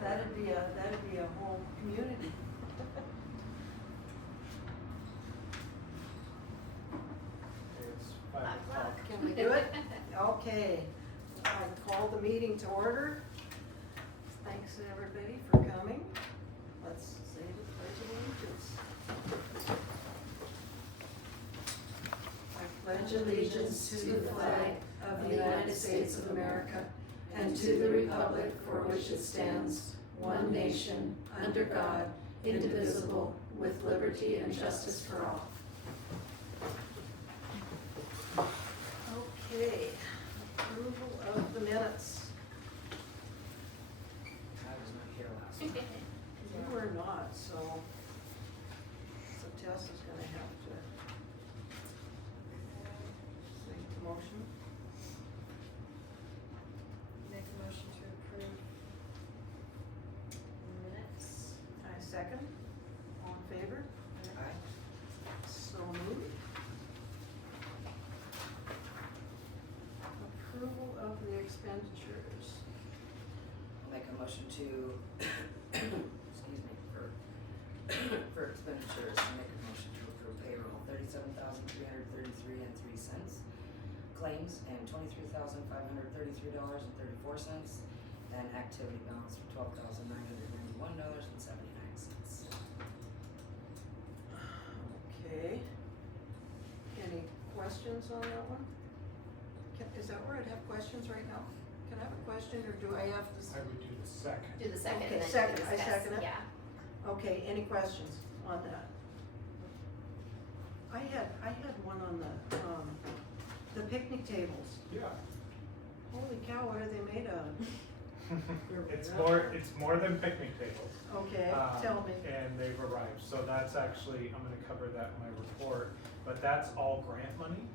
That'd be a whole community. It's 5 o'clock. Can we do it? Okay, I call the meeting to order. Thanks everybody for coming. Let's say the Pledge of Allegiance. I pledge allegiance to the flag of the United States of America and to the republic for which it stands, one nation, under God, indivisible, with liberty and justice for all. Okay, approval of the minutes. I was not here last week. You were not, so Tess is gonna have to make the motion. Make a motion to approve minutes. I second. All in favor? Aye. So moved. Approval of the expenditures. I'll make a motion to, excuse me, for expenditures, I'll make a motion to approve payroll, $37,333.03. Claims and $23,533.34, and activity balance for $12,991.79. Okay. Any questions on that one? Is that where I'd have questions right now? Can I have a question, or do I have to? I would do the second. Do the second Okay, and then second. you I discuss. second it. Yeah. Okay, any questions on that? I had one on the picnic tables. Yeah. Holy cow, what are they made of? It's more than picnic tables. Okay, tell me. And they've arrived, so that's actually, I'm gonna cover that in my report, but that's all grant money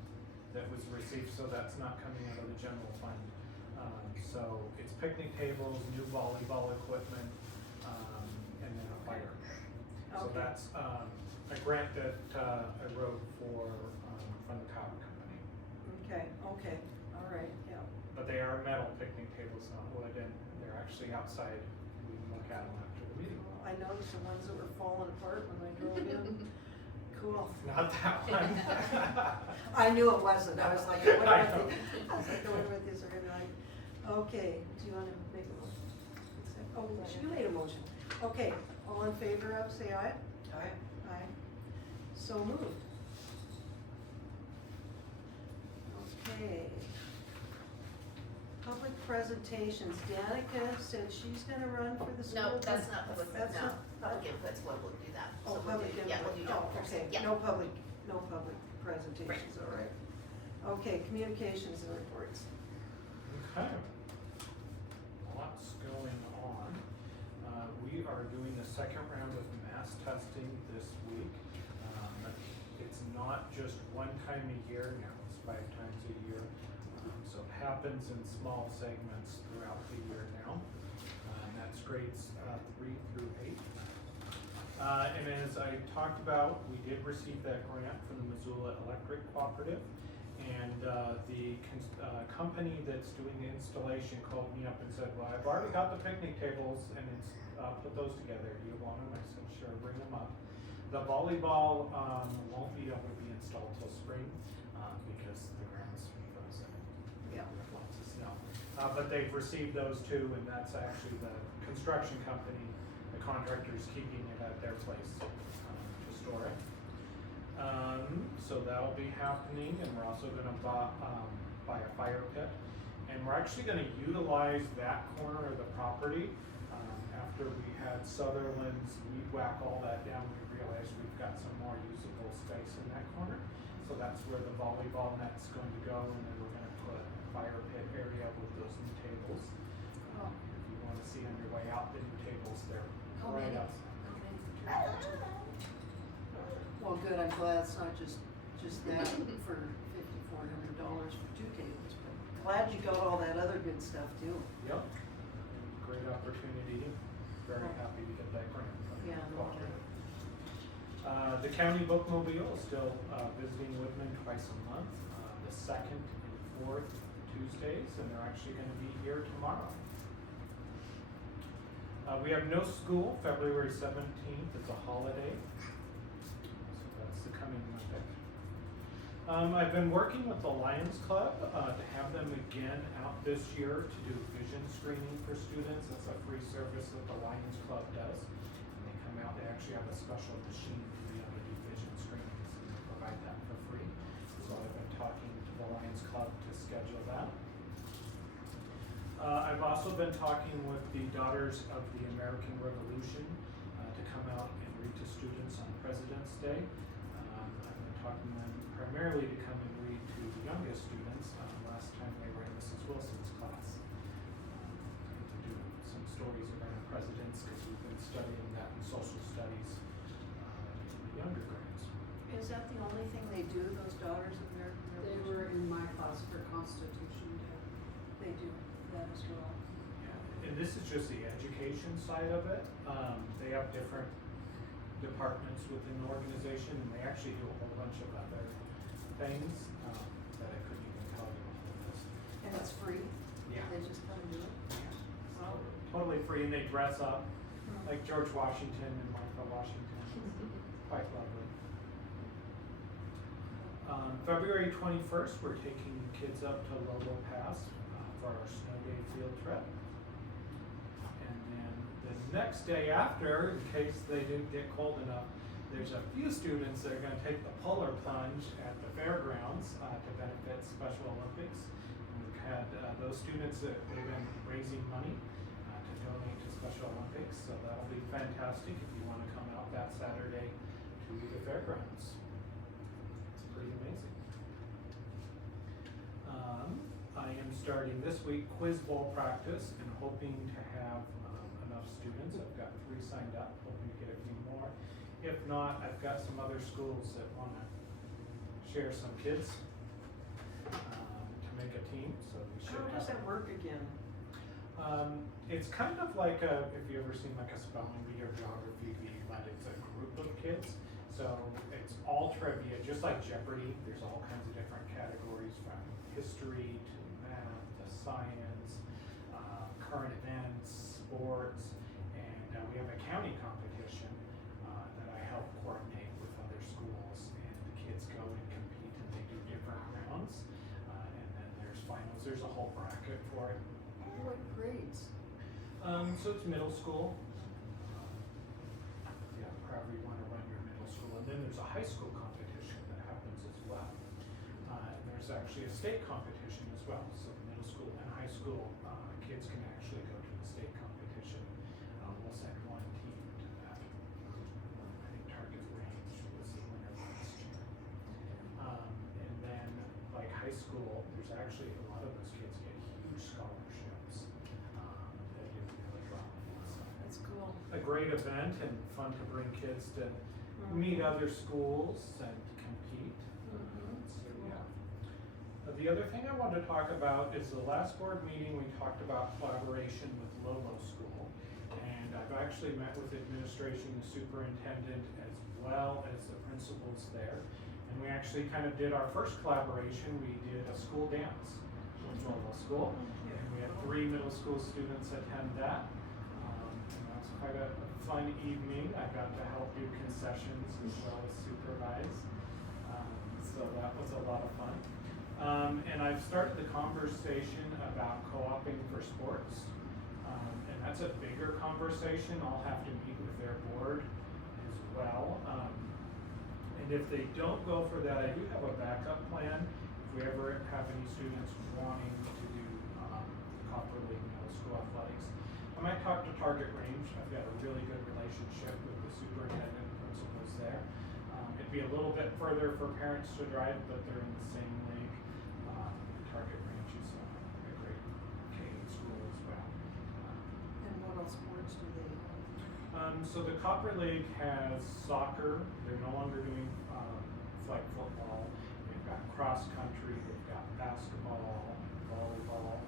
that was received, so that's not coming out of the general fund. So it's picnic tables, new volleyball equipment, and then a fire pit. So Okay. that's, a grant that, I wrote for, from the Cobb Company. Okay, all right, yeah. But they are metal picnic tables, not wood, and they're actually outside. We can look at them after the meeting. I noticed the ones that were falling apart when I drove in. Cool. Not that one. I knew it wasn't, I was like, what I are know. these? I was like, I wonder what these are gonna like. Okay, do you wanna make a motion? Oh, you made a motion. Okay, all in favor of, say aye. Aye. Aye. So moved. Okay. Public presentations. Danica said she's gonna run for the school. No, that's not public, That's no, not- public input's what we'll do that. Oh, So we'll public do- input. Yeah, we'll do that Oh, first. okay, Yeah. no public presentations, all right. Okay, communications and reports. Okay. Lots going on. We are doing the second round of mass testing this week. It's not just one time a year now, it's 5 times a year. So it happens in small segments throughout the year now. That's grades 3 through 8. And as I talked about, we did receive that grant from the Missoula Electric Cooperative. And the company that's doing the installation called me up and said, well, I've already got the picnic tables and it's put those together. Do you want them? I said, sure, bring them up. The volleyball won't be able to be installed till spring because the ground's frozen. Yeah. With lots of snow. But they've received those too, and that's actually the construction company, the contractor's keeping it at their place to store it. So that'll be happening, and we're also gonna buy a fire pit. And we're actually gonna utilize that corner of the property. After we had Sutherland's weed whack all that down, we realized we've got some more usable space in that corner. So that's where the volleyball net's going to go, and then we're gonna put a fire pit area with those new tables. If you wanna see on your way out, the new tables, they're How right many? outside. Well, good, I'm glad it's not just that for $5,400 for 2 tables, but glad you got all that other good stuff too. Yep. Great opportunity. Very happy to get that grant. Yeah, no kidding. The county bookmobile is still visiting Woodman twice a month, the 2nd and 4th Tuesdays, and they're actually gonna be here tomorrow. We have no school, February 17th, it's a holiday. So that's the coming Monday. I've been working with the Lions Club to have them again out this year to do vision screening for students. That's a free service that the Lions Club does. And they come out, they actually have a special machine to be able to do vision screenings, and they provide that for free. So I've been talking to the Lions Club to schedule that. I've also been talking with the Daughters of the American Revolution to come out and read to students on President's Day. I've been talking to them primarily to come and read to the youngest students. Last time they were in Mrs. Wilson's class. To do some stories around presidents, because we've been studying that in social studies in the younger grades. Is that the only thing they do, those Daughters of American They Revolution? were in my class for Constitution Day. They do that as well. And this is just the education side of it. They have different departments within the organization, and they actually do a whole bunch of other things that I couldn't even tell you a whole list. And it's free? Yeah. They just come and do it? Wow. Totally free, and they dress up like George Washington and Martha Washington. Quite lovely. February 21st, we're taking kids up to Lolo Pass for our snow day field trip. And then the next day after, in case they didn't get cold enough, there's a few students that are going to take the polar plunge at the fairgrounds to benefit Special Olympics. And we've had those students that they've been raising money to donate to Special Olympics, so that'll be fantastic if you want to come out that Saturday to the fairgrounds. It's pretty amazing. I am starting this week quiz bowl practice and hoping to have enough students. I've got 3 signed up, hoping to get a few more. If not, I've got some other schools that want to share some kids to make a team, so we should How does have. that work again? It's kind of like if you ever seen like a spelling bee or geography bee, but it's a group of kids. So it's all trivia, just like Jeopardy. There's all kinds of different categories from history to math to science, current events, sports, and we have a county competition that I help coordinate with other schools, and the kids go and compete, and they do different rounds, and then there's finals. There's a whole bracket for it. What grades? So it's middle school. Yeah, however you want to run your middle school. And then there's a high school competition that happens as well. And there's actually a state competition as well. So middle school and high school kids can actually go to the state competition. We'll send one team to that. I think Target Range was the winner last year. And then like high school, there's actually a lot of those kids get huge scholarships. That do really well. So That's cool. a great event and fun to bring kids to meet other schools and compete. So yeah. The other thing I wanted to talk about is the last board meeting we talked about collaboration with Lolo School, and I've actually met with administration, the superintendent, as well as the principals there, and we actually kind of did our first collaboration. We did a school dance with Lolo School, and we had 3 middle school students attend that. And that was quite a fun evening. I got to help do concessions as well as supervise. So that was a lot of fun. And I've started the conversation about co-oping for sports. And that's a bigger conversation. I'll have to meet with their board as well. And if they don't go for that, I do have a backup plan. If we ever have any students wanting to do Copper League middle school athletics, I might talk to Target Range. I've got a really good relationship with the superintendent and principals there. It'd be a little bit further for parents to drive, but they're in the same league. Target Range is a great K school as well. And what else sports do they have? So the Copper League has soccer. They're no longer doing flag football. They've got cross country. They've got basketball, volleyball.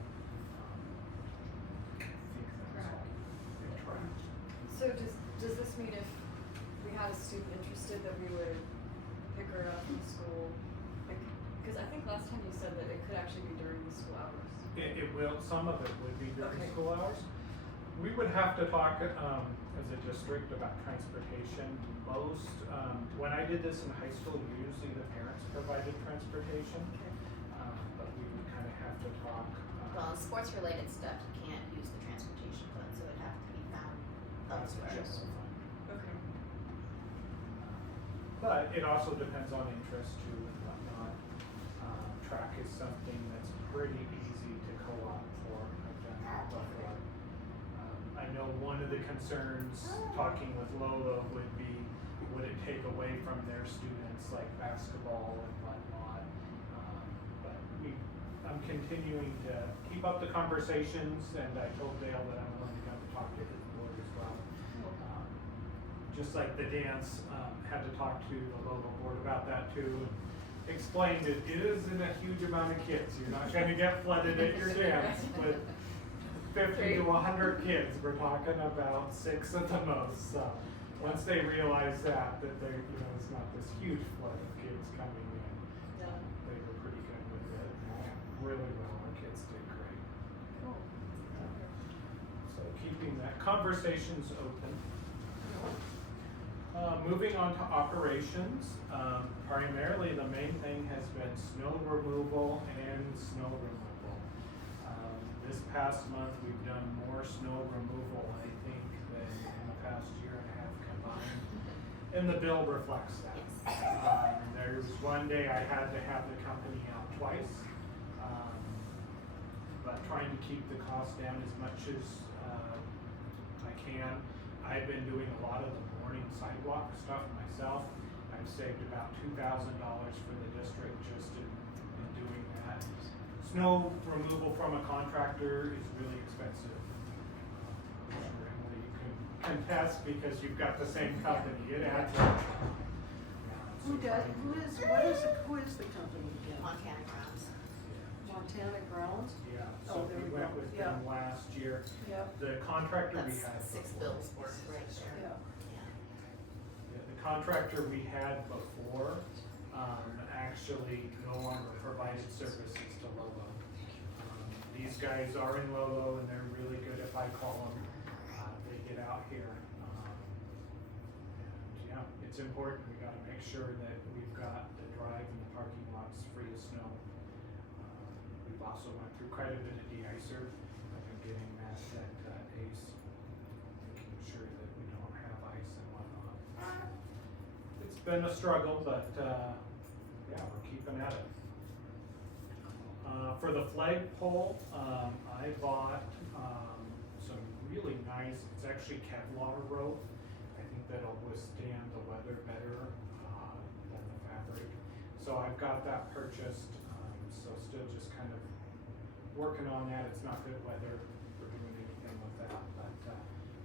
I think that's all. They track. So does this mean if we had a student interested that we would pick her up from school? Because I think last time you said that it could actually be during the school hours. It will. Some of it would be during Okay. school hours. We would have to talk, as a district about transportation. Most, when I did this in high school, usually the parents provided transportation. But we would kind of have to talk. Well, sports-related stuff, you can't use the transportation fund, so it'd have to be found as a elsewhere. general fund. Okay. But it also depends on interest too and whatnot. Track is something that's pretty easy to co-op for. I've done that before. I know one of the concerns, talking with Lolo, would be, would it take away from their students like basketball and whatnot? But I'm continuing to keep up the conversations, and I told Dale that I'm willing to come to talk to his board as well. Just like the dance, had to talk to the local board about that too. Explained it isn't a huge amount of kids. You're not gonna get flooded at your dance, but 50 to 100 kids, we're talking about 6 at the most. So once they realize that they, it's not this huge flood of kids coming in, Yeah. they were pretty good with it. Really well, our kids did great. Cool. So keeping that conversations open. Moving on to operations, primarily the main thing has been snow removal and snow removal. This past month we've done more snow removal, I think, than in the past year and a half combined. And the bill reflects that. There was one day I had to have the company out twice, but trying to keep the cost down as much as I can. I've been doing a lot of the morning sidewalk stuff myself. I've saved about $2,000 for the district just in doing that. Snow removal from a contractor is really expensive. I'm sure Emily, you can contest because you've got the same company. It adds up. Who is the company again? Montana grounds. Montana Grounds? Yeah, Oh, so there we we went go. with Yeah. them last year. Yep. The contractor we That's had 6 before- bills worth right there. Yeah. Yeah. Yeah, the contractor we had before, actually no longer provided services to Lolo. These guys are in Lolo and they're really good if I call them. They get out here. And yeah, it's important. We gotta make sure that we've got the drive and the parking lots free of snow. We've also went through quite a bit of de-icer. I've been getting that ACE, making sure that we don't have ice and whatnot. It's been a struggle, but yeah, we're keeping at it. For the flagpole, I bought some really nice, it's actually Kevlar rope. I think that'll withstand the weather better than the fabric. So I've got that purchased, so still just kind of working on that. It's not good weather for doing anything with that, but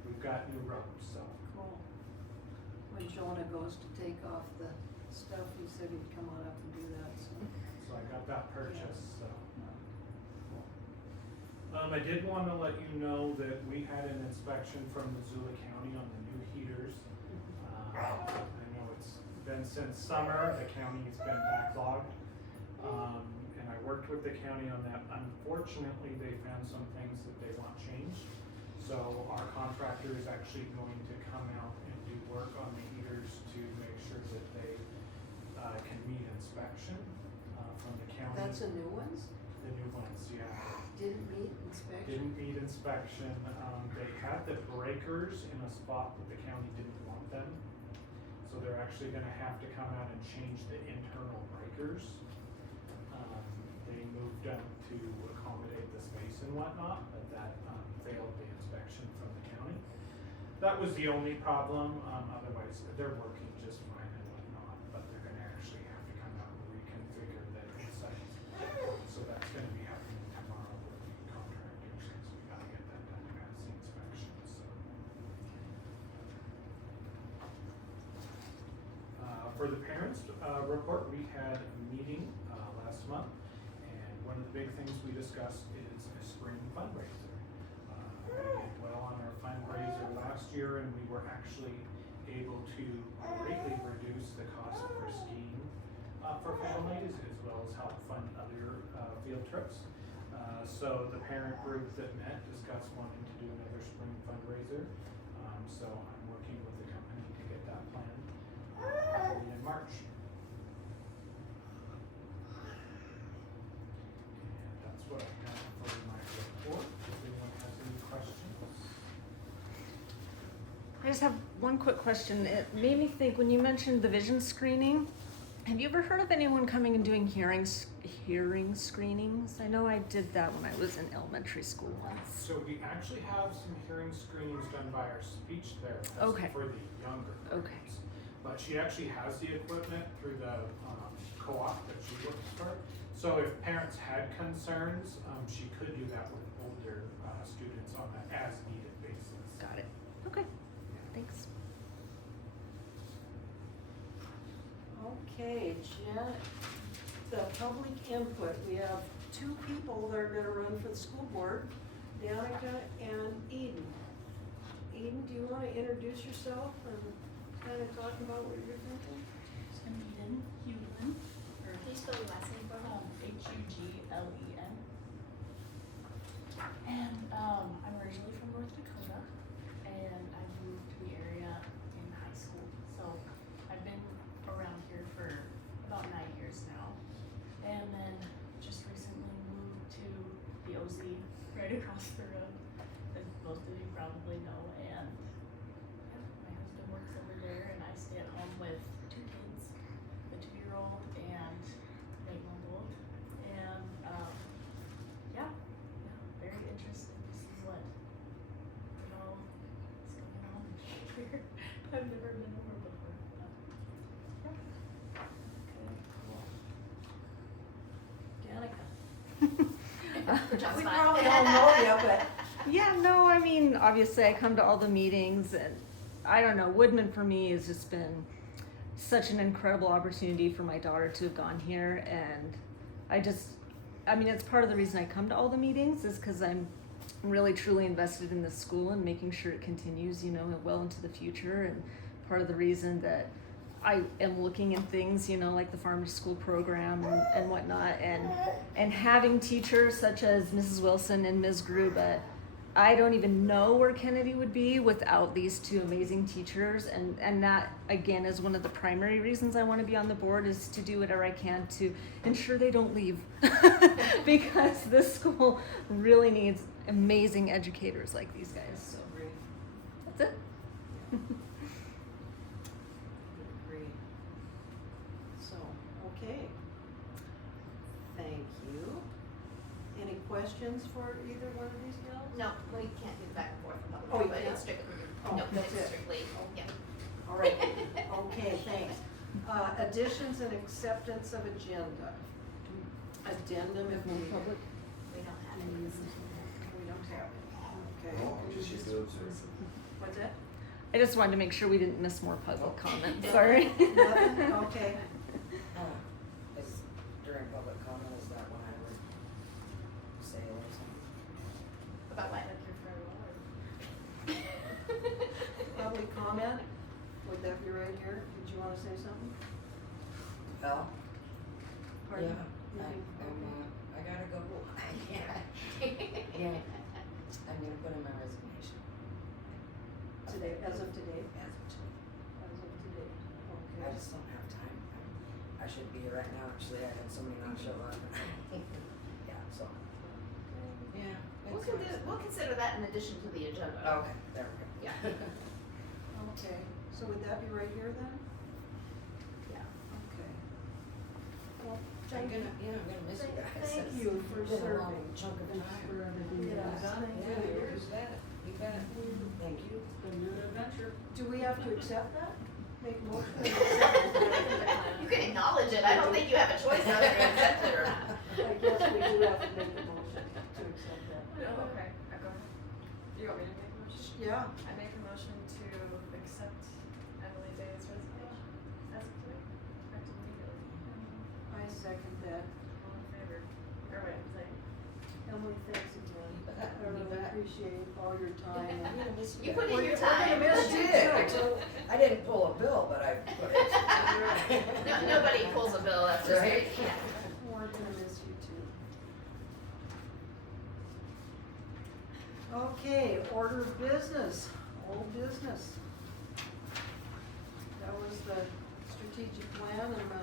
we've got new ropes, so. Cool. When Jonah goes to take off the stuff, he said he'd come on up and do that, so. So I got that purchased, so. I did want to let you know that we had an inspection from Missoula County on the new heaters. I know it's been since summer, the county's been backlogged. And I worked with the county on that. Unfortunately, they found some things that they want changed. So our contractor is actually going to come out and do work on the heaters to make sure that they can meet inspection from the county. That's the new ones? The new ones, yeah. Didn't meet inspection? Didn't meet inspection. They had the breakers in a spot that the county didn't want them. So they're actually gonna have to come out and change the internal breakers. They moved them to accommodate the space and whatnot, but that failed the inspection from the county. That was the only problem. Otherwise, they're working just fine and whatnot, but they're gonna actually have to come out and reconfigure the inside. So that's gonna be happening tomorrow with the contractors, since we gotta get that done to pass the inspection, so. For the parents, report, we had a meeting, last month, and one of the big things we discussed is a spring fundraiser. We did well on our fundraiser last year, and we were actually able to greatly reduce the cost for skiing, for families, as well as help fund other, field trips. So the parent group that met discussed wanting to do another spring fundraiser. So I'm working with the company to get that plan ready in March. And that's what I have for my report. If anyone has any questions. I just have one quick question. It made me think when you mentioned the vision screening. Have you ever heard of anyone coming and doing hearing screenings? I know I did that when I was in elementary school once. So we actually have some hearing screenings done by our speech therapist Okay. for the younger groups. Okay. But she actually has the equipment through the co-op that she works for. So if parents had concerns, she could do that with older students on an as needed basis. Got it. Okay. Thanks. Okay, Jen, the public input, we have two people that are gonna run for the school board, Danica and Eden. Eden, do you wanna introduce yourself and kinda talk about what you're thinking? I'm Eden Huglen, Can you spell your last name for me? Huglen. And I'm originally from North Dakota, and I moved to the area in high school. So I've been around here for about 9 years now. And then just recently moved to the OZ right across the road, as most of you probably know. And yeah, my husband works over there, and I stay at home with 2 kids, a 2-year-old and a 8-month-old. And yeah, very interested to see what all is going on here. I've never been over before. But, yeah. Danica? John's We fine. probably all know you, but Yeah, no, I mean, obviously I come to all the meetings and I don't know, Woodman for me has just been such an incredible opportunity for my daughter to have gone here, and I mean, it's part of the reason I come to all the meetings is because I'm really truly invested in this school and making sure it continues, you know, well into the future, and part of the reason that I am looking at things, you know, like the farm to school program and whatnot, and having teachers such as Mrs. Wilson and Ms. Gruba. I don't even know where Kennedy would be without these two amazing teachers, and that again is one of the primary reasons I want to be on the board, is to do whatever I can to ensure they don't leave because this school really needs amazing educators like these guys. So Agree. that's it. Agree. So, okay. Thank you. Any questions for either one of these gals? No, we can't do the back and forth in public, Oh, you but can't? it's strictly, Oh, no, that's it's it. strictly, yeah. All right, okay, thanks. Additions and acceptance of agenda. Addendum if needed. Public. We don't have any. We don't have it, okay. Oh, just use the observer. What's that? I just wanted to make sure we didn't miss more public comments. Sorry. Nothing? Okay. Is during public comment, is that when I would say or something? About what? Like your farewell Public comment, would that be right here? Did you wanna say something? Well, Pardon? yeah, I gotta go. Yeah, I'm gonna put in my resignation. Today, as of today? As of today. As of today, I okay. just don't have time. I should be here right now, actually, I had somebody not show up. Yeah, so. Yeah. We'll consider that in addition to the agenda. Okay, there we go. Yeah. Okay, so would that be right here then? Yeah. Okay. Well, I'm thank you. gonna miss you guys. Thank you for It's been a long serving. chunk of Thanks time. for everything you've Yeah, done. you bet, you bet. Thank you. Do we have to accept that? Make a motion to accept it? You can acknowledge it, I don't think you have a choice whether to accept it or not. I guess we do have to make a motion to accept that. Oh, okay, go ahead. Do you want me to make a motion? Yeah, I make a motion to accept Emily Day's resignation as of today, effective immediately. I second that. All in favor? Or wait, say, Emily, thanks again. I You really bet. appreciate all your time. I'm gonna miss You you put guys. in your We're gonna time. miss I you did. too. I didn't pull a bill, but I put it. No, nobody pulls a bill after Right. yeah. We're gonna miss you too. Okay, order of business, old business. That was the strategic plan and the,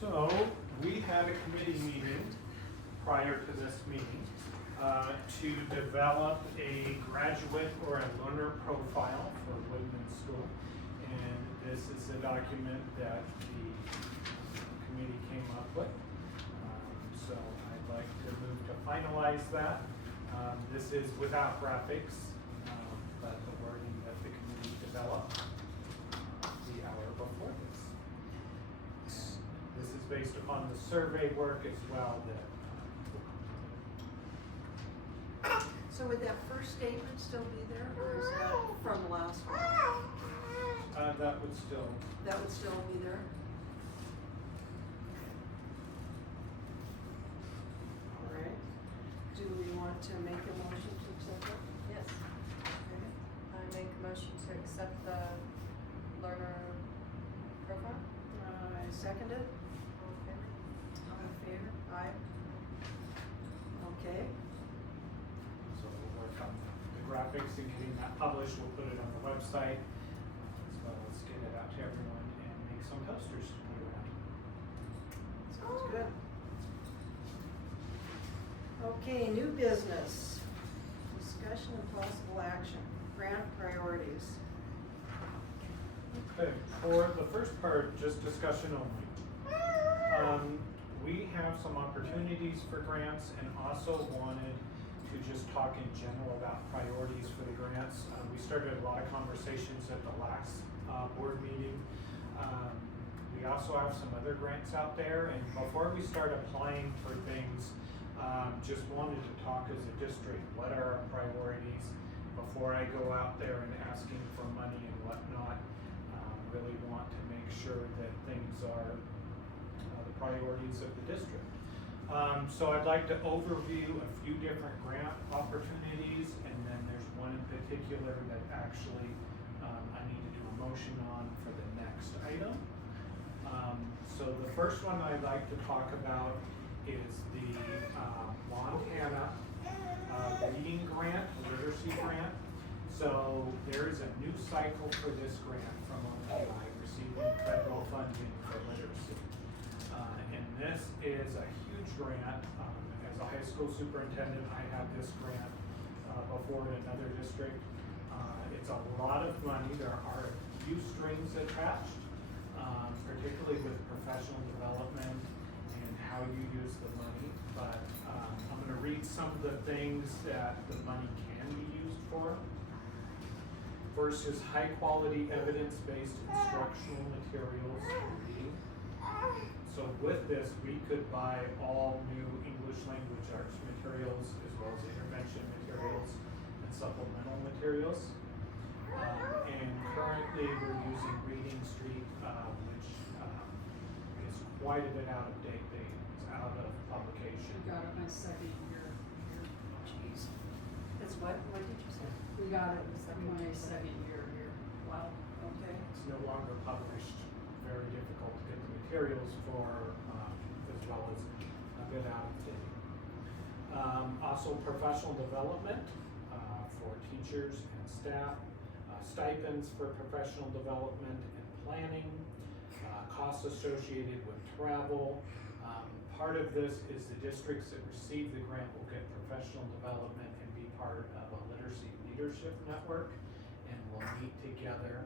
So, we had a committee meeting prior to this meeting to develop a graduate or a learner profile for Woodman School. And this is a document that the committee came up with. So I'd like to move to finalize that. This is without graphics, but the wording that the committee developed the hour before this. This is based upon the survey work as well that. so would that first statement still be there, or is that from last one? That would still. That would still be there? All right. Do we want to make a motion to accept it? Yes. Okay. I make a motion to accept the learner profile. I second it. All in favor? All in favor? Aye. Okay. So we'll work on the graphics and getting that published. We'll put it on the website as well as get it out to everyone and make some posters to put around. Sounds good. Okay, new business. Discussion and possible action. Grant priorities. Okay, for the first part, just discussion only. We have some opportunities for grants and also wanted to just talk in general about priorities for the grants. We started a lot of conversations at the last board meeting. We also have some other grants out there, and before we start applying for things, just wanted to talk as a district, what are our priorities before I go out there and asking for money and whatnot. Really want to make sure that things are the priorities of the district. So I'd like to overview a few different grant opportunities, and then there's one in particular that actually I need to do a motion on for the next item. So the first one I'd like to talk about is the Montana reading grant, literacy grant. So there is a new cycle for this grant from ONI receiving federal funding for literacy. And this is a huge grant. As a high school superintendent, I had this grant before in another district. It's a lot of money. There are a few strings attached, particularly with professional development and how you use the money. But I'm going to read some of the things that the money can be used for. First is high-quality, evidence-based instructional materials for reading. So with this, we could buy all new English language arts materials as well as intervention materials and supplemental materials. And currently, we're using Reading Street, which is quite a bit out of date. It's out of publication. We got it my second year. Jeez. It's what did you say? We got it my second year here. Wow, okay. It's no longer published, very difficult to get the materials for, as well as a bit out of date. Also professional development for teachers and staff, stipends for professional development and planning, costs associated with travel. Part of this is the districts that receive the grant will get professional development and be part of a literacy leadership network, and we'll meet together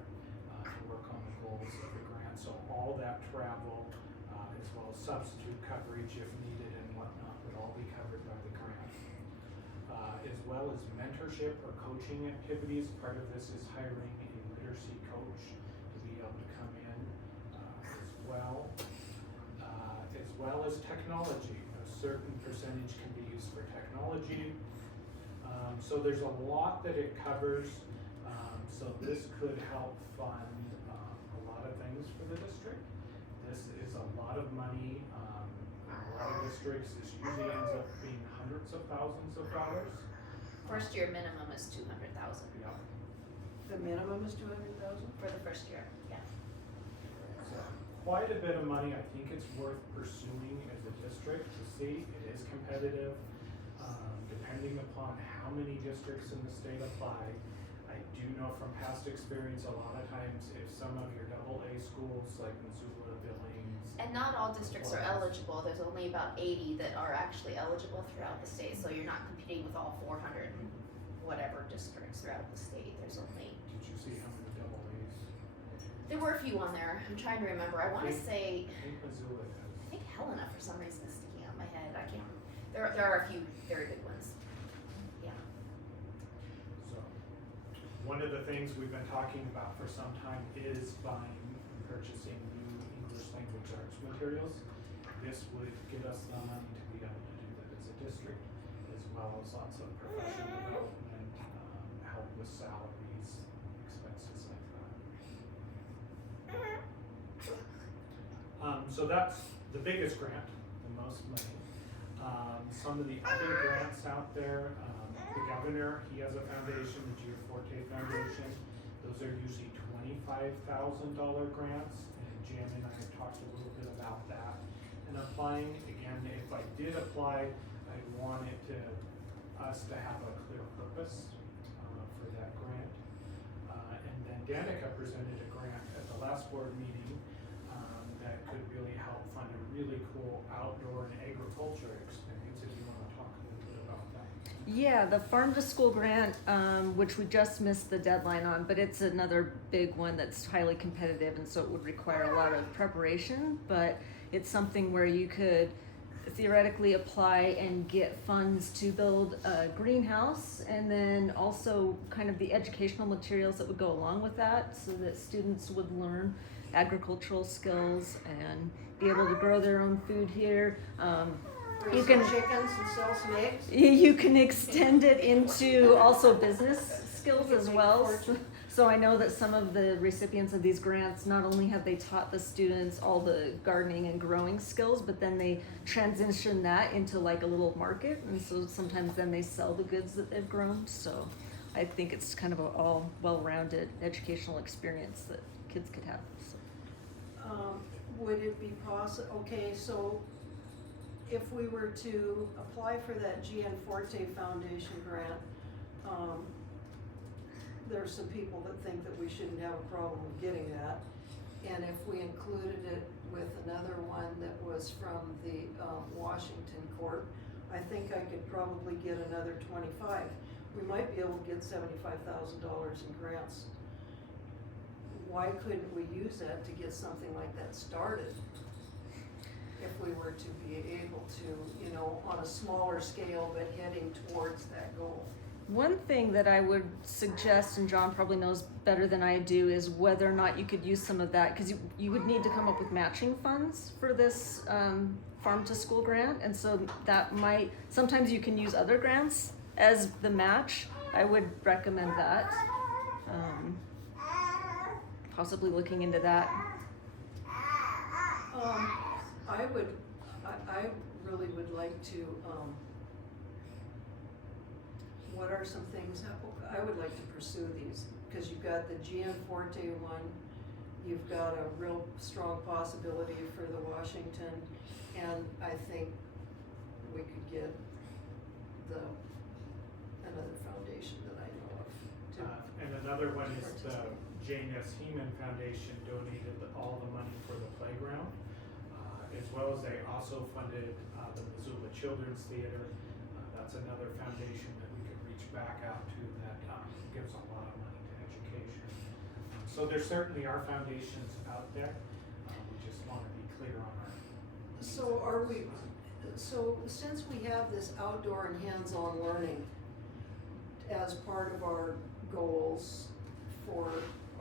to work on the goals of the grant. So all that travel, as well as substitute coverage if needed and whatnot, would all be covered by the grant. As well as mentorship or coaching activities. Part of this is hiring a literacy coach to be able to come in as well as technology. A certain percentage can be used for technology. So there's a lot that it covers. So this could help fund a lot of things for the district. This is a lot of money. In a lot of districts, this usually ends up being hundreds of thousands of dollars. First year minimum is 200,000 Yeah. The minimum is 200,000? for the first year, yeah. So quite a bit of money. I think it's worth pursuing as a district to see. It is competitive, depending upon how many districts in the state apply. I do know from past experience, a lot of times if some of your AA schools like Missoula, Billings. And not all districts are eligible, there's only about 80 that are actually eligible throughout the state, so you're not competing with all 400 and whatever districts throughout the state, there's only, Did you see how many AAs? there were a few on there, I'm trying to remember, I wanna say, I think Missoula does. I think Helena for some reason is sticking out in my head, I can't, there are a few very good ones. Yeah. So, one of the things we've been talking about for some time is buying and purchasing new English language arts materials. This would get us the money to be able to do that as a district, as well as lots of professional development, help with salaries, expenses like that. So that's the biggest grant, the most money. Some of the other grants out there, the governor, he has a foundation, the Giaforte Foundation. Those are usually $25,000 grants, and Jan and I have talked a little bit about that. And applying, again, if I did apply, I'd want us to have a clear purpose for that grant. And then Danica presented a grant at the last board meeting that could really help fund a really cool outdoor and agriculture experience, if you want to talk a little bit about that. Yeah, the farm to school grant, which we just missed the deadline on, but it's another big one that's highly competitive, and so it would require a lot of preparation, but it's something where you could theoretically apply and get funds to build a greenhouse, and then also kind of the educational materials that would go along with that, so that students would learn agricultural skills and be able to grow their own food here. You Raise can some chickens and sell some eggs. you can extend it into also business skills You can as make a well. fortune. So I know that some of the recipients of these grants, not only have they taught the students all the gardening and growing skills, but then they transition that into like a little market, and so sometimes then they sell the goods that they've grown. So I think it's kind of a all well-rounded educational experience that kids could have. So. Would it be okay, so if we were to apply for that Gianforte Foundation grant, there's some people that think that we shouldn't have a problem with getting that. And if we included it with another one that was from the Washington court, I think I could probably get another 25. We might be able to get $75,000 in grants. Why couldn't we use that to get something like that started? If we were to be able to, you know, on a smaller scale, but heading towards that goal. One thing that I would suggest, and John probably knows better than I do, is whether or not you could use some of that, because you would need to come up with matching funds for this farm to school grant, and so that might, sometimes you can use other grants as the match. I would recommend that. Possibly looking into that. I really would like to, what are some things, I would like to pursue these, because you've got the Gianforte one, you've got a real strong possibility for the Washington, and I think we could get another foundation that I know of too. And another one is the Jane S. Heeman Foundation donated all the money for the playground, as well as they also funded the Missoula Children's Theater. That's another foundation that we could reach back out to that gives a lot of money to education. So there certainly are foundations out there. We just want to be clear on our. So since we have this outdoor and hands-on learning as part of our goals for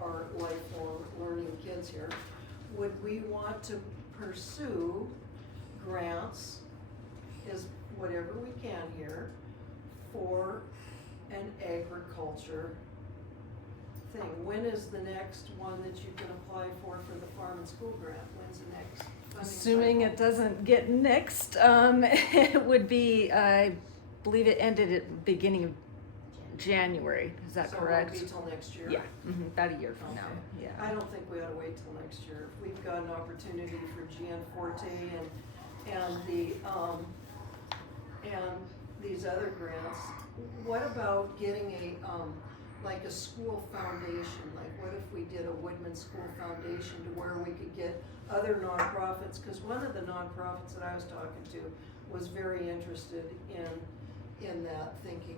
our lifelong learning kids here, would we want to pursue grants, is whatever we can here, for an agriculture thing? When is the next one that you can apply for the farm and school grant? When's the next funding Assuming cycle? it doesn't get nixed, it would be, I believe it ended at the beginning of January, is that correct? So it won't be till next year? Yeah, about a year from now, Okay. yeah. I don't think we ought to wait till next year. If we've got an opportunity for Gianforte and these other grants, what about getting like a school foundation? Like what if we did a Woodman School Foundation to where we could get other nonprofits? Cause one of the nonprofits that I was talking to was very interested in that, thinking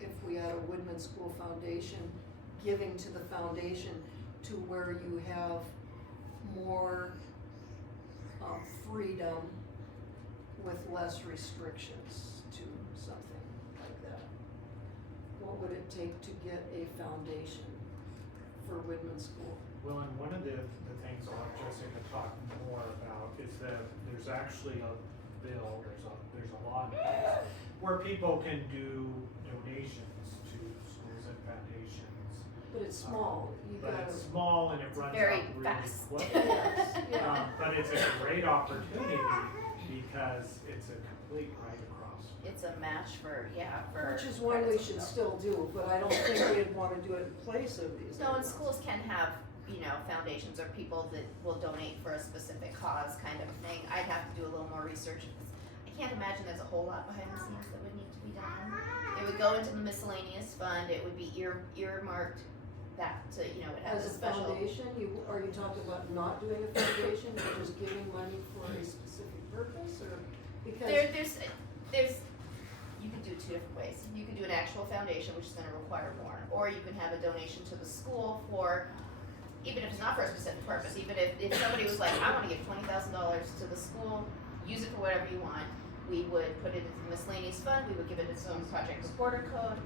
if we had a Woodman School Foundation, giving to the foundation to where you have more freedom with less restrictions to something like that. What would it take to get a foundation for Woodman School? Well, and one of the things I'll let Jessica talk more about is that there's actually a bill, there's a law in place where people can do donations to schools and foundations. But it's small, you But gotta. it's small and it runs Very out really fast. quick. Yes, yeah. But it's a great opportunity because it's a complete right across. It's a match for. Which is one we credits should and stuff. still do, but I don't think we'd wanna do it in place of these. No, other and ones. schools can have, foundations or people that will donate for a specific cause kind of thing. I'd have to do a little more research. I can't imagine there's a whole lot behind the scenes that would need to be done. It would go into the miscellaneous fund, it would be earmarked back to, it has As a a special. foundation, are you talking about not doing a foundation, or just giving money for a specific purpose, or? Because, There's, you can do it two different ways. You can do an actual foundation, which is gonna require more, or you can have a donation to the school for, even if it's not for a specific purpose, even if somebody was like, I wanna give $20,000 to the school, use it for whatever you want, we would put it into the miscellaneous fund, we would give it its own project reporter code,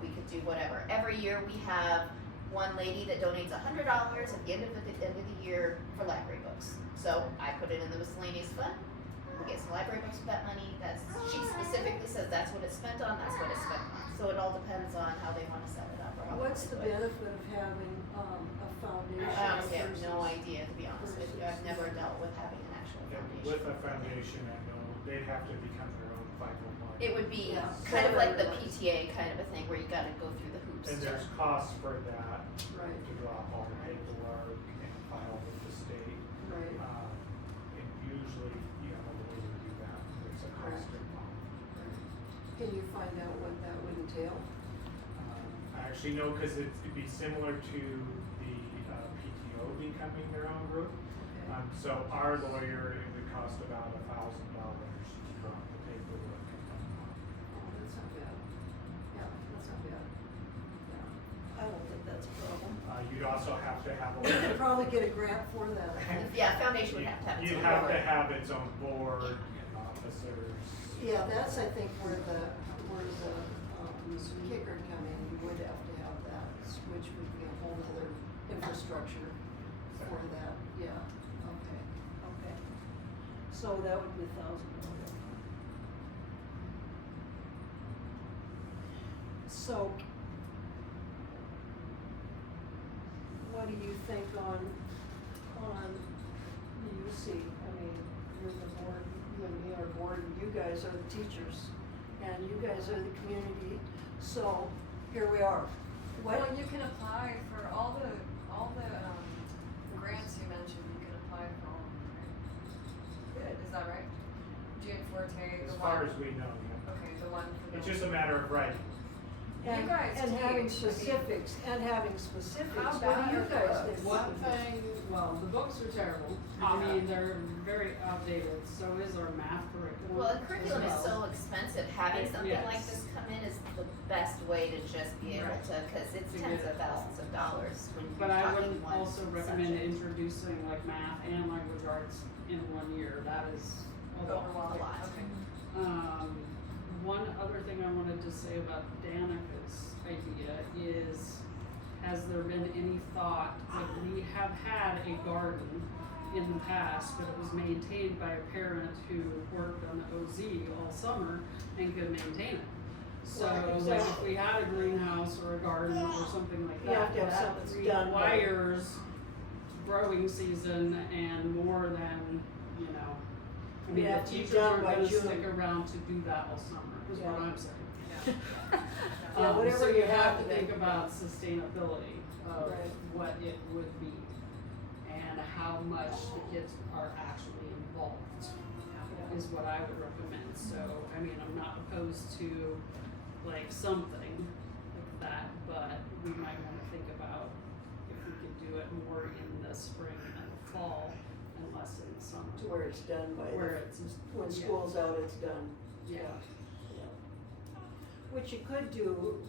we could do whatever. Every year we have one lady that donates $100 at the end of the year for library books. So I put it in the miscellaneous fund, we get some library books with that money, she specifically says that's what it's spent on, that's what it's spent on. So it all depends on how they wanna set it up or how. what's the they do it. benefit of having, a foundation I honestly have no versus- idea, to be honest with you, I've never dealt with having an actual Yeah, foundation. with a foundation, I know they'd have to become their own 501. It would be Yeah. kind of like the Everyone. PTA kind of a thing where you gotta go through the hoops. And to- there's costs for that, Right, to drop all the paperwork and file with the state. right. And usually, you have a way to do that, there's a cost involved. Can you find out what that would entail? I actually know, cause it'd be similar to the PTO becoming their own group. Okay. So our lawyer, it would cost about $1,000 to drop the paperwork. Oh, that's not bad. Yeah, that's not bad. Yeah, I don't think that's a problem. You'd also have to have We could a. probably get a grant for that. Yeah, foundation would have to have its You'd own have to board. have its own board and officers. Yeah, that's, I think, where the kicker come in, you would have to have that, which would be a whole other infrastructure for that, yeah, okay. So that would be $1,000. So, what do you think on the UC? I mean, you're the board, you and me are board, and you guys are the teachers, and you guys are the community, so here we are. What? Well, you can apply for all the grants you mentioned, you can apply for all of them, right? Is that right? Gianforte, As the far one, as we know, yeah. okay, the one for the. It's just a matter of writing. And, You guys and teach, having I mean- specifics, How what bad do you are guys the- think? One thing, well, the books are terrible. I mean, they're very outdated, so is our math curriculum. Well, the curriculum as is well. so expensive, having something like Yes. this come in is the best way to just be able Right. to, cause it's To tens get of it. thousands of dollars when But you're I talking would one also recommend subject. introducing like math and language arts in 1 year. That is a lot. A lot. Okay. One other thing I wanted to say about Danica's idea is, has there been any thought, like we have had a garden in the past, but it was maintained by a parent who worked on the OZ all summer and could maintain it. So Right, like if exactly. we had a greenhouse or a garden or something like You have that, to have that something that's done by- requires growing season and more than, I It'd mean, have the to be teachers done aren't by gonna June. stick around to do that all summer, is what Yeah. I'm saying. Yeah, whatever so you you have have to to think make- about sustainability of Right. what it would be and how much the kids are actually involved is what I would recommend. So, I mean, I'm not opposed to like something like that, but we might wanna think about if we could do it more in the spring and the fall and less in the summer. To where it's done by, Where it's, when yeah. school's out, it's done. yeah. Yeah. Which you could do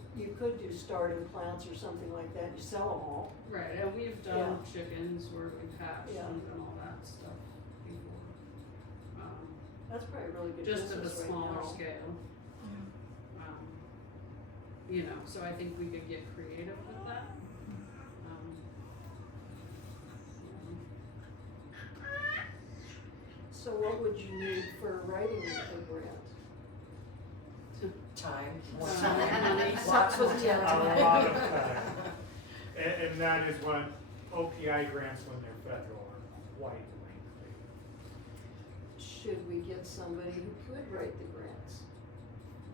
starting plants or something like that, you sell them all. Right, and we've done chickens where we've hatched Yeah. and all that stuff before. That's probably a really good Just at a business right smaller now. scale. You know, so I think we could get creative with that. So what would you need for writing a grant? Time. More time. Lots of A time. lot of time. And that is when OPI grants, when they're federal, are quite lengthy. Should we get somebody who could write the grants?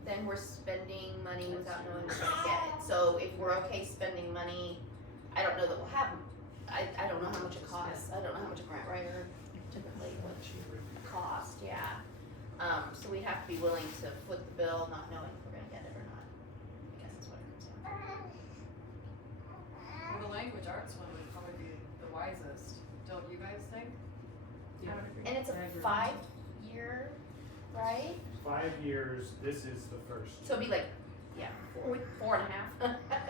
Then we're spending money without knowing we're gonna get it. So if we're okay spending money, I don't know that we'll have, I don't know how much it costs. I don't know how much a grant writer typically would cost, yeah. So we'd have to be willing to foot the bill, not knowing if we're gonna get it or not. I guess that's what it comes down to. Well, the language arts one would probably be the wisest, don't you guys think? Yeah. And it's I a agree. 5-year, right? 5 years, this is the first. So it'd be like, yeah, four and a half.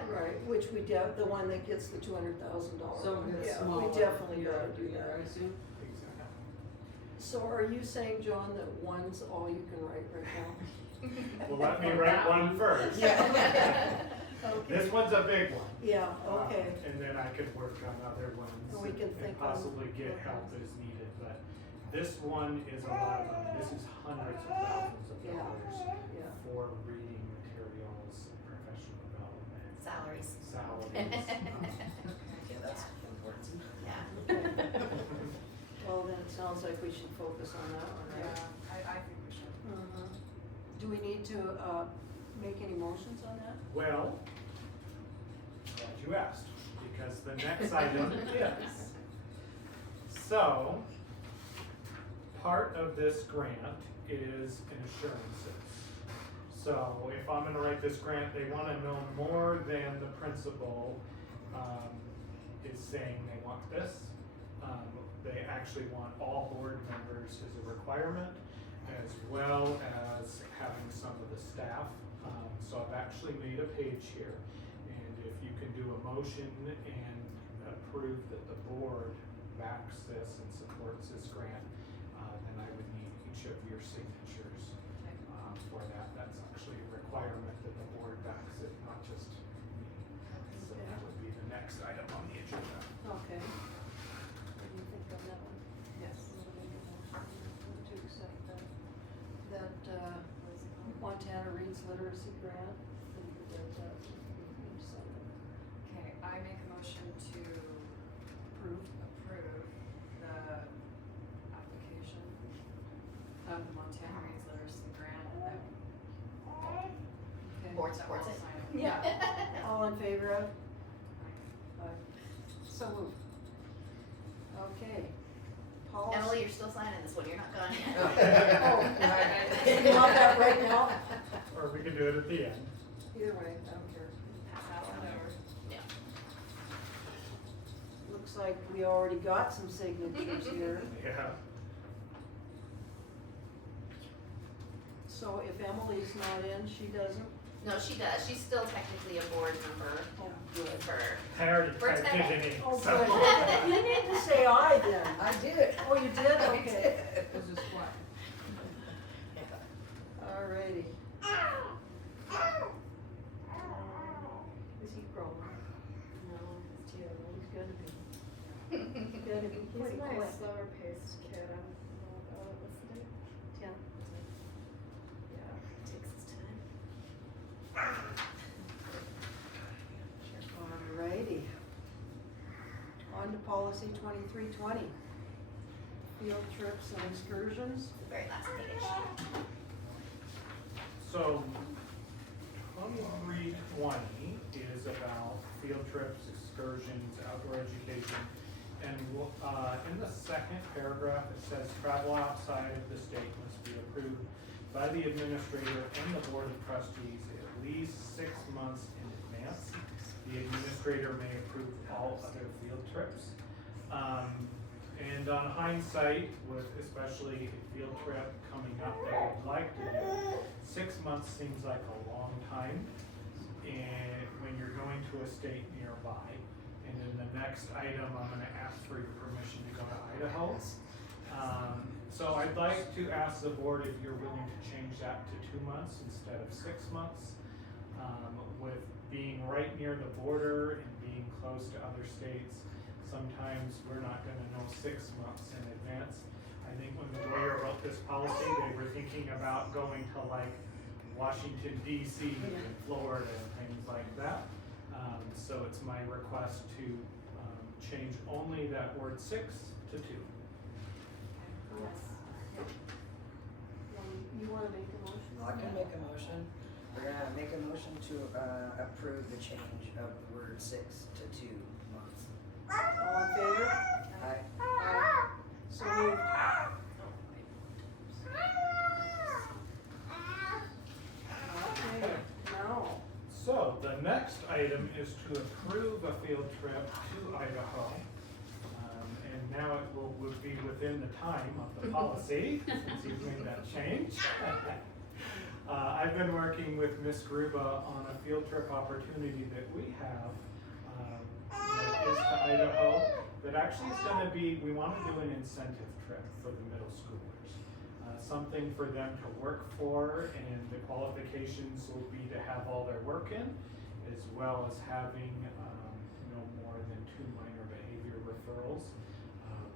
Right, which the one that gets the $200,000. So it's Yeah, smaller. we definitely year gotta after do year, that. I assume. Exactly. So are you saying, John, that one's all you can write right now? Well, let me write one first. Okay. This one's a big one. Yeah, okay. And then I could work on other ones. And we can think on possibly get what help else. as needed, but this one is a lot of money. This is hundreds of thousands of Yeah. dollars Yeah. for reading materials, professional development, Salaries. salaries. Yeah, that's important. Yeah. Okay. Well, then it sounds like we should focus on that one, right? Yeah, I think we should. Mhm. Do we need to, make any motions on that? Well, glad you asked, because the next item is. So, part of this grant is insurances. So if I'm gonna write this grant, they wanna know more than the principal, is saying they want this. They actually want all board members as a requirement, as well as having some of the staff. So I've actually made a page here, and if you can do a motion and approve that the board backs this and supports this grant, then I would need each of your signatures for that. That's actually a requirement that the board backs it, not just me. So that would be the next item on the agenda. Okay. What do you think on that one? Yes. To accept that Montana Reads Literacy Grant. Okay, I make a motion to approve the application of the Montana Reads Literacy Grant and then. Board supports it. Yeah. All in favor of? So moved. Okay. Policy. Emily, you're still signing this one, you're not gone yet. Oh, you want that right now? Or we can do it at the end. Either way, I don't care. Pass that one over. Yeah. Looks like we already got some signatures here. Yeah. So if Emily's not in, she doesn't? No, she does, she's still technically a board member Oh, good. for, I already For typed today. it in, Oh, so. good. You need to say aye then. I did. Oh, you did? I Okay. did. It's just what? Alrighty. Is he grown? No, he's too. He's gonna be. He's gonna be pretty quick. slower paced kid, what's the date? 10. yeah, takes its time. Alrighty. On to policy 2320. Field trips and excursions. The very last page. So, 2320 is about field trips, excursions, outdoor education. And in the second paragraph, it says travel outside of the state must be approved by the administrator and the board of trustees at least 6 months in advance. The administrator may approve all other field trips. And on hindsight, with especially a field trip coming up that I would like to do, 6 months seems like a long time. And when you're going to a state nearby, and then the next item, I'm gonna ask for your permission to go to Idaho. So I'd like to ask the board if you're willing to change that to 2 months instead of 6 months. With being right near the border and being close to other states, sometimes we're not gonna know 6 months in advance. I think when the lawyer wrote this policy, they were thinking about going to like Washington DC and Florida and things like that. So it's my request to change only that word 6 to 2. You wanna make a motion? I can make a motion. We're gonna make a motion to approve the change of the word 6 to 2 months. All in favor? Aye. Aye. So moved. Okay, now, So the next item is to approve a field trip to Idaho. And now it would be within the time of the policy, since you've made that change. I've been working with Miss Gruba on a field trip opportunity that we have that is to Idaho. That actually is gonna be, we wanna do an incentive trip for the middle schoolers. Something for them to work for, and the qualifications will be to have all their work in, as well as having no more than 2 minor behavior referrals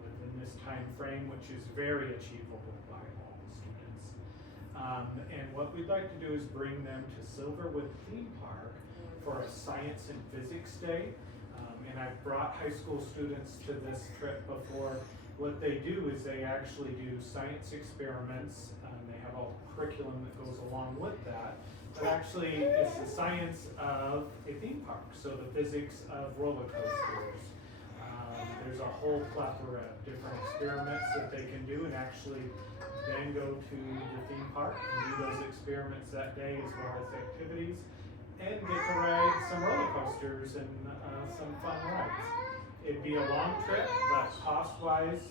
within this time frame, which is very achievable by all the students. And what we'd like to do is bring them to Silverwood Theme Park for a science and physics day. And I've brought high school students to this trip before. What they do is they actually do science experiments. They have a curriculum that goes along with that. But actually, it's the science of a theme park, so the physics of roller coasters. There's a whole plethora of different experiments that they can do, and actually then go to the theme park and do those experiments that day, as well as activities, and get to ride some roller coasters and some fun rides. It'd be a long trip, but cost-wise,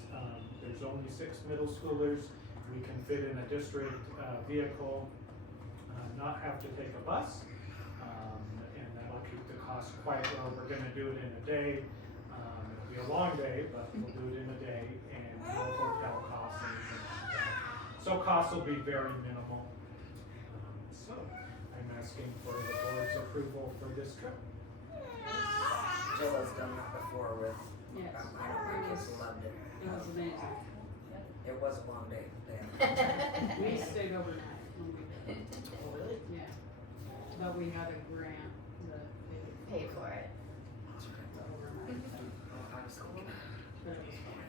there's only 6 middle schoolers. We can fit in a district vehicle, not have to take a bus, and that'll keep the cost quite low. We're gonna do it in a day. It'll be a long day, but we'll do it in a day, and no hotel costs or anything like that. So costs will be very minimal. So I'm asking for the board's approval for this trip. Jill has done that before with, Yes. I know my kids loved it. It was amazing. It was a long day. We stayed overnight when we did. Oh, really? Yeah. But we had a grant that Pay for it. That's right. the overnight thing. Oh, I was thinking. But it was fun.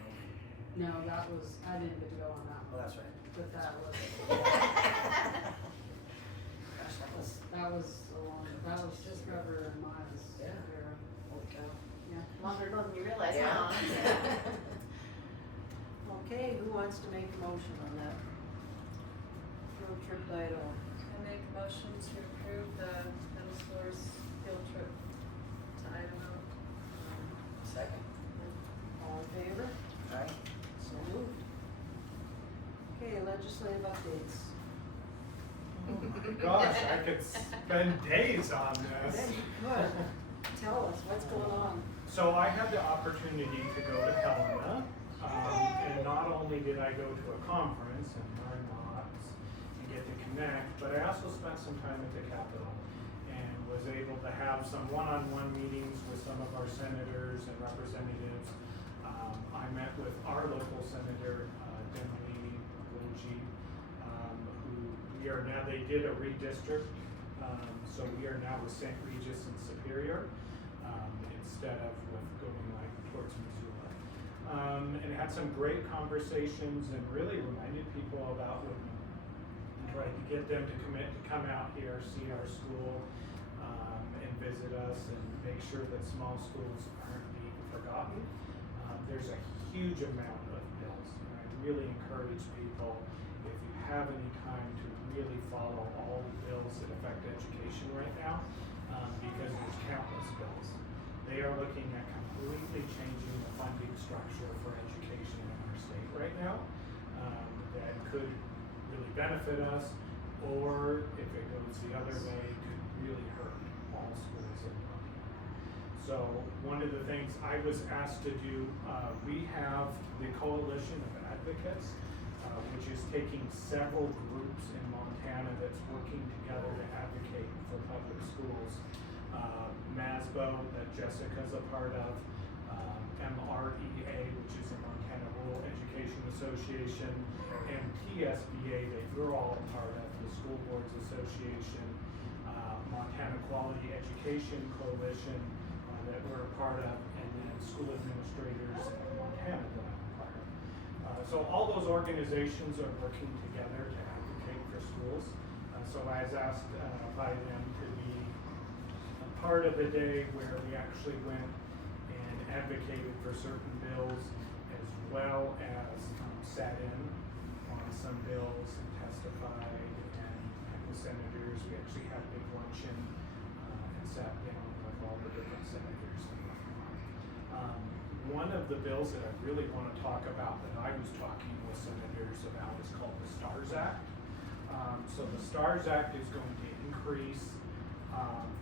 No, that was, I didn't get to go on that Oh, one, that's right. but that was Gosh, that was, that was just Trevor and Miles. Yeah. There. holy cow. Yeah. Longer ago than you realize, Yeah. huh? okay, who wants to make a motion on that? Field trip to Idaho. I make a motion to approve the middle schoolers field trip to Idaho. Second. All in favor? Aye. So moved. Okay, legislative updates. Oh my gosh, I could spend days on this. Yeah, you could. Tell us, what's going on? So I had the opportunity to go to Helena, and not only did I go to a conference and learn lots and get to connect, but I also spent some time at the Capitol and was able to have some one-on-one meetings with some of our senators and representatives. I met with our local senator, Denley Luigi, they did a redistrict, so we are now with St. Regis and Superior, instead of with going like towards Missoula. And had some great conversations and really reminded people about Woodman. tried to get them to commit to come out here, see our school, and visit us and make sure that small schools aren't being forgotten. There's a huge amount of bills, and I really encourage people, if you have any time, to really follow all the bills that affect education right now, because there's countless bills. They are looking at completely changing the funding structure for education in our state right now, that could really benefit us, or if it goes the other way, could really hurt all schools in Montana. So one of the things I was asked to do, we have the Coalition of Advocates, which is taking several groups in Montana that's working together to advocate for public schools. MASBO, that Jessica's a part of, MREA, which is the Montana Rural Education Association, and TSBA, that you're all a part of, the School Boards Association, Montana Quality Education Coalition, that we're a part of, and then School Administrators in Montana that I'm a part of. So all those organizations are working together to advocate for schools. So I was asked by them to be a part of the day where we actually went and advocated for certain bills, as well as sat in on some bills and testified and met with senators. We actually had a big luncheon and sat down with all the different senators and whatnot. One of the bills that I really want to talk about that I was talking with senators about is called the STARS Act. So the STARS Act is going to increase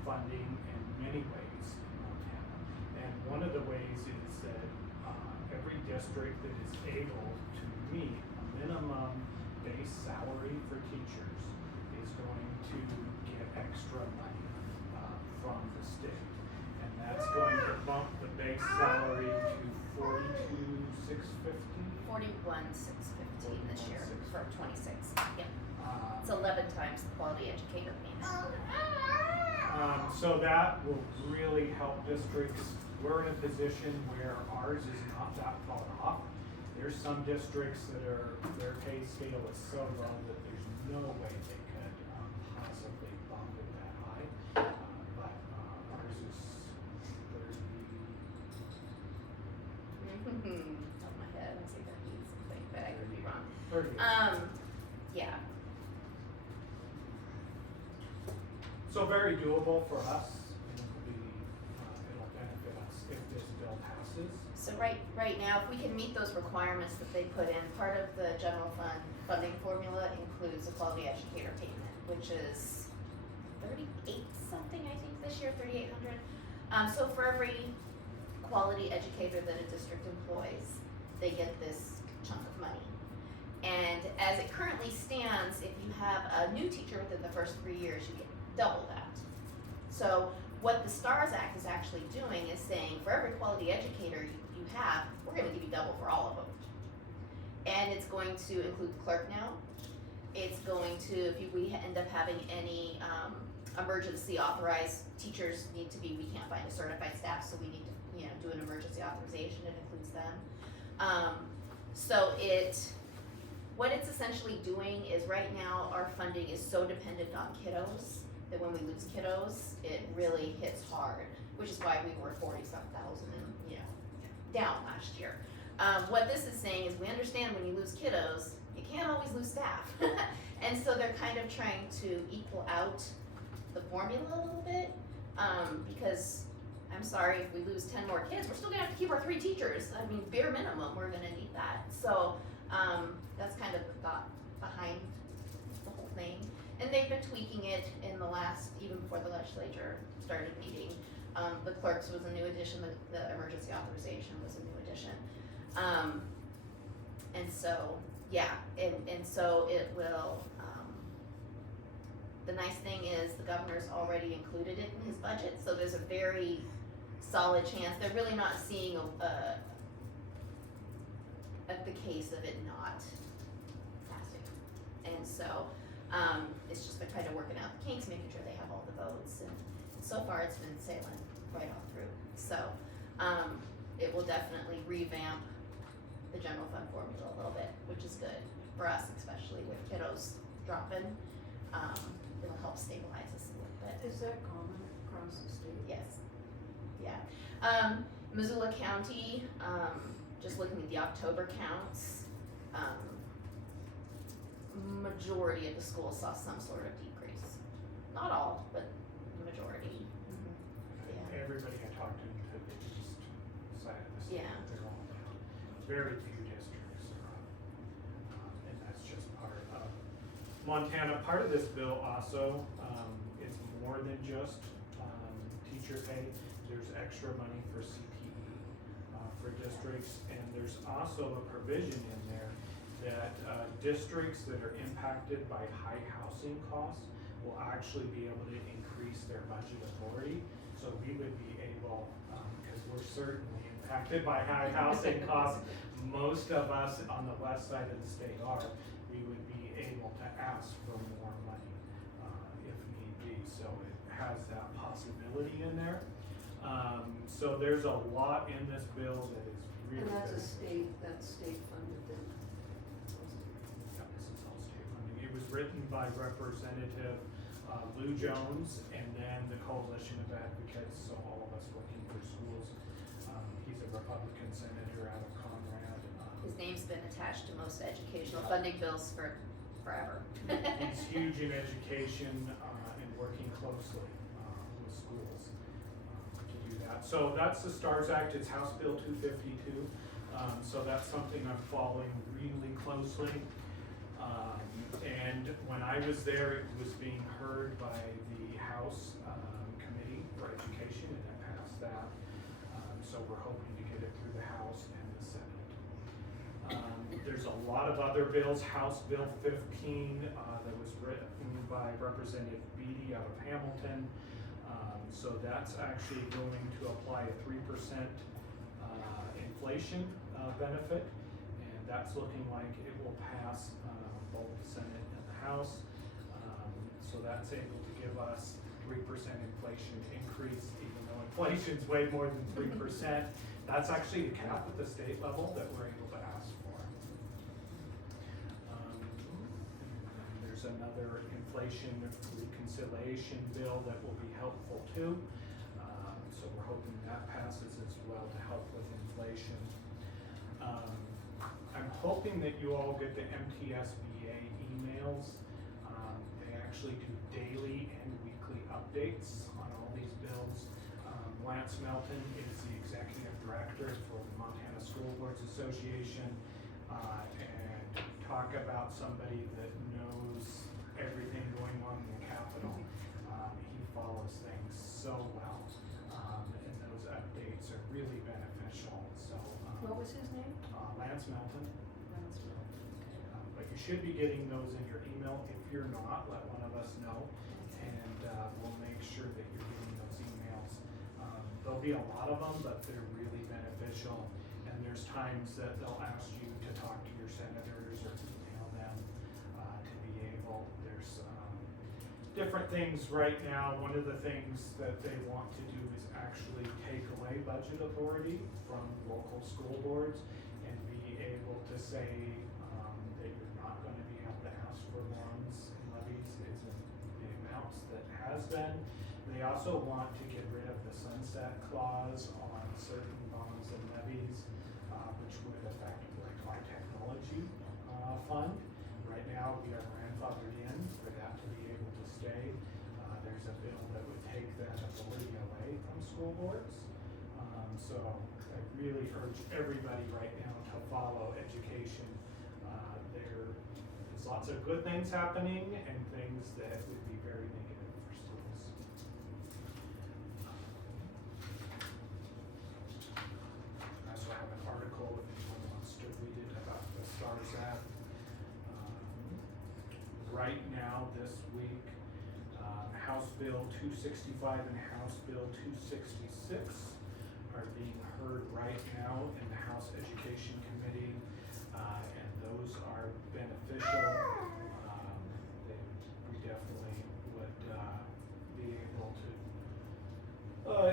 funding in many ways in Montana. And one of the ways is that every district that is able to meet a minimum base salary for teachers is going to get extra money from the state. And that's going to bump the base salary to $42,650. $41,615 this year for 26. Yep. It's 11 times the quality educator payment. So that will really help districts. We're in a position where ours is not that far off. There's some districts that their pay scale is so low that there's no way they could possibly bump it that high. But ours is 30. Top of my head, I say 30 something, but I could be wrong. 30. Yeah. So very doable for us, and it'll benefit us if this bill passes. So right now, if we can meet those requirements that they put in, part of the general fund funding formula includes a quality educator payment, which is 38 something, I think, this year, 3,800. So for every quality educator that a district employs, they get this chunk of money. And as it currently stands, if you have a new teacher within the first 3 years, you get double that. So what the STARS Act is actually doing is saying, for every quality educator you have, we're gonna give you double for all of them. And it's going to include the clerk now. It's going to, if we end up having any emergency authorized teachers we can't find a certified staff, so we need to, do an emergency authorization, it includes them. What it's essentially doing is right now our funding is so dependent on kiddos that when we lose kiddos, it really hits hard, which is why we were 40-some thousand and, down last year. What this is saying is we understand when you lose kiddos, you can't always lose staff. And so they're kind of trying to equal out the formula a little bit, because I'm sorry, if we lose 10 more kids, we're still gonna have to keep our 3 teachers. I mean, bare minimum, we're gonna need that. So that's kind of the thought behind the whole thing. And they've been tweaking it in the last, even before the legislature started meeting. The clerks was a new addition, the emergency authorization was a new addition. And so, yeah, and so it will, the nice thing is the governor's already included it in his budget, so there's a very solid chance, they're really not seeing the case of it not passing. And so, it's just been kind of working out the kinks, making sure they have all the votes, and so far it's been sailing right all through. So, it will definitely revamp the general fund formula a little bit, which is good for us, especially with kiddos dropping. It'll help stabilize us a little bit. Is that common across the state? Yes. Yeah. Missoula County, just looking at the October counts, majority of the schools saw some sort of decrease. Not all, but the majority. Yeah. Everybody I talked to the east side of the state, Yeah. they're all down. Very few districts are up. And that's just part of Montana. Part of this bill also, is more than just, teacher pay. There's extra money for CTE, for districts, and there's also a provision in there that, districts that are impacted by high housing costs will actually be able to increase their budget authority. So we would be able, because we're certainly impacted by high housing costs, most of us on the west side of the state are, we would be able to ask for more money, if need be. So it has that possibility in there. So there's a lot in this bill that is really And that's good. that's state funded then? Yeah, this is all state funding. It was written by Representative Lou Jones and then the Coalition of Advocates, so all of us working for schools. He's a Republican senator out of Conrad. His name's been attached to most educational funding bills for forever. He's huge in education and working closely with schools to do that. So that's the STARS Act. It's House Bill 252. So that's something I'm following really closely. And when I was there, it was being heard by the House Committee for Education, and it passed that. So we're hoping to get it through the House and the Senate. There's a lot of other bills. House Bill 15 that was written by Representative Beatty out of Hamilton. So that's actually going to apply a 3% inflation benefit, and that's looking like it will pass both the Senate and the House. So that's able to give us 3% inflation increase, even though inflation's way more than 3%. That's actually the cap at the state level that we're able to ask for. And there's another inflation reconciliation bill that will be helpful too. So we're hoping that passes as well to help with inflation. I'm hoping that you all get the MTSBA emails. They actually do daily and weekly updates on all these bills. Lance Melton is the executive director for the Montana School Boards Association, and talk about somebody that knows everything going on in the Capitol. He follows things so well, and those updates are really beneficial. So, What was his name? Lance Melton. But you should be getting those in your email. If you're not, let one of us know, and we'll make sure that you're getting those emails. There'll be a lot of them, but they're really beneficial. And there's times that they'll ask you to talk to your senators or email them to be able. There's different things right now. One of the things that they want to do is actually take away budget authority from local school boards and be able to say that you're not going to be able to ask for bonds and levies is in the amounts that has been. They also want to get rid of the sunset clause on certain bonds and levies, which would affect like my technology fund. Right now, we are grandfathered in for that to be able to stay. There's a bill that would take that authority away from school boards. So I really urge everybody right now to follow education. There's lots of good things happening and things that would be very negative for schools. I also have an article if anyone wants to read it about the STARS Act. Right now, this week, House Bill 265 and House Bill 266 are being heard right now in the House Education Committee, and those are beneficial. We definitely would be able to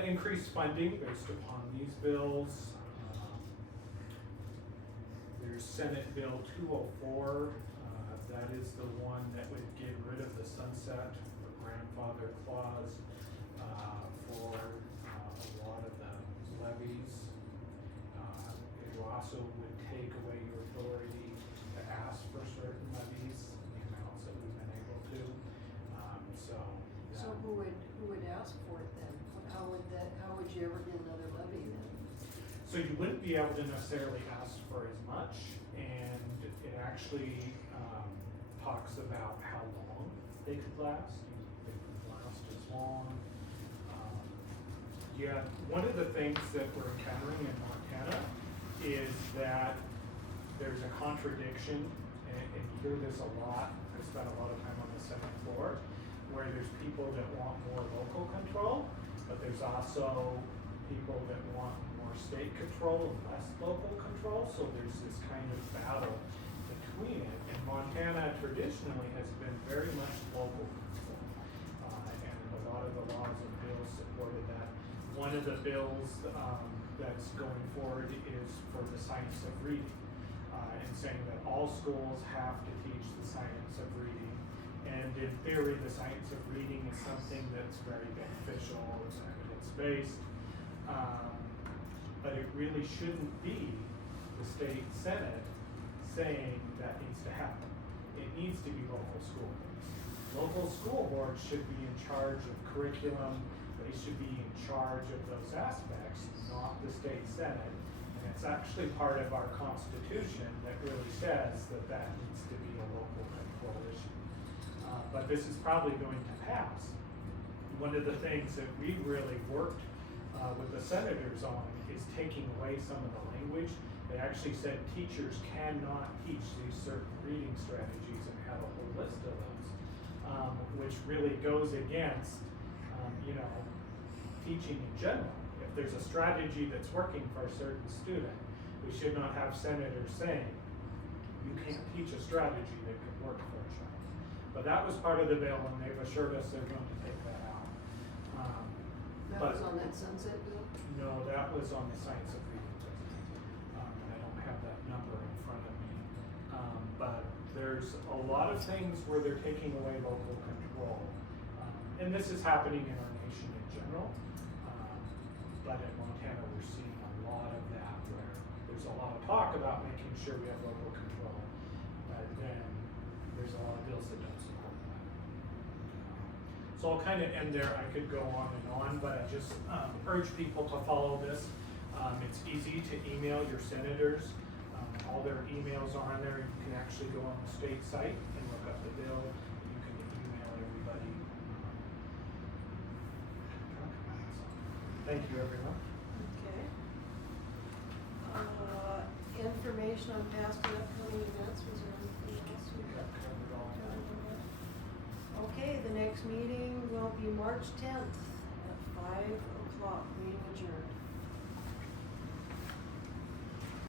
increase funding based upon these bills. There's Senate Bill 204. That is the one that would sunset the grandfather clause, for, a lot of the levies. It also would take away your authority to ask for certain levies, the amounts that we've been able to, so. So that- who would ask for it then? How would you ever get another levy then? So you wouldn't be able to necessarily ask for as much, and it actually, talks about how long they could last. They could last as long. Yeah, one of the things that we're encountering in Montana is that there's a contradiction, and you hear this a lot. I spent a lot of time on the Senate floor, where there's people that want more local control, but there's also people that want more state control and less local control, so there's this kind of battle between it. And Montana traditionally has been very much local control, and a lot of the laws and bills supported that. One of the bills that's going forward is for the science of reading, and saying that all schools have to teach the science of reading. And in theory, the science of reading is something that's very beneficial, it's evidence-based, but it really shouldn't be the state senate saying that needs to happen. It needs to be local school boards. Local school boards should be in charge of curriculum, they should be in charge of those aspects, not the state senate. And it's actually part of our constitution that really says that that needs to be a local control issue. But this is probably going to pass. One of the things that we've really worked with the senators on is taking away some of the language. They actually said teachers cannot teach these certain reading strategies and have a whole list of those, which really goes against, teaching in general. If there's a strategy that's working for a certain student, we should not have senators saying, you can't teach a strategy that could work for a child. But that was part of the bill, and they've assured us they're going to take that out. That But- was on that sunset bill? No, that was on the science of reading. And I don't have that number in front of me. But there's a lot of things where they're taking away local control. And this is happening in our nation in general. But in Montana, we're seeing a lot of that where there's a lot of talk about making sure we have local control. But then there's a lot of bills that don't support that. So I'll kind of end there. I could go on, but I just urge people to follow this. It's easy to email your senators. All their emails are on there. You can actually go on the state site and look up the bill. You can email everybody. Thank you, everyone. Okay. Information on past and upcoming events, was there anything else we Got covered all. Okay, the next meeting will be March 10th at 5 o'clock, meeting adjourned.